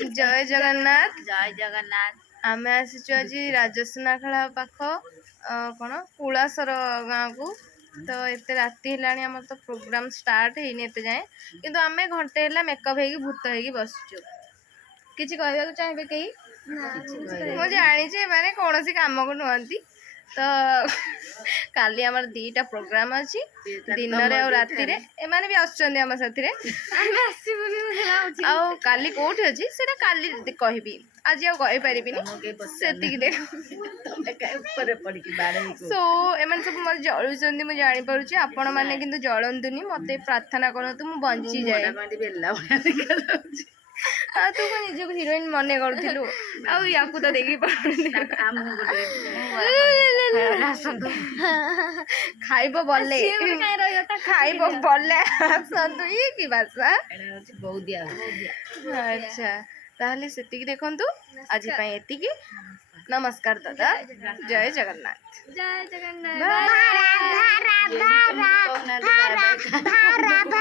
जय जगन्नाथ। जय जगन्नाथ। आम आसीचु आज राजसुनाखेला पाख कौन कुलासर गाँव को। तो एत राति है आम तो प्रोग्राम स्टार्ट है एत जाए कि आम घंटे है मेकअप हो भूत हो बसचु किसी कहवाक चाहिए कहीं मुझे जानी मैंने कौन सी कम को नुहति तो काली आमर दीटा प्रोग्राम अच्छी दिन और राति एमाने भी आम साथी काली कौटी अच्छी से काली कहबी आज आपारि सो एम सब मत जलुं मुझे जापारे आपण मैंने कि जलतुनि मत प्रार्थना करूँ मुझे बंची जाए हाँ तू कौन निजक हिरोइन मन करूँ या तो देखी खाइब बल्ले खाइब बल्ले आसतु ये कि भाषा अच्छा ताहले सेतिकी देखंतु आज पई एतिकी नमस्कार दादा जय जगन्नाथ। जय जगन्नाथ।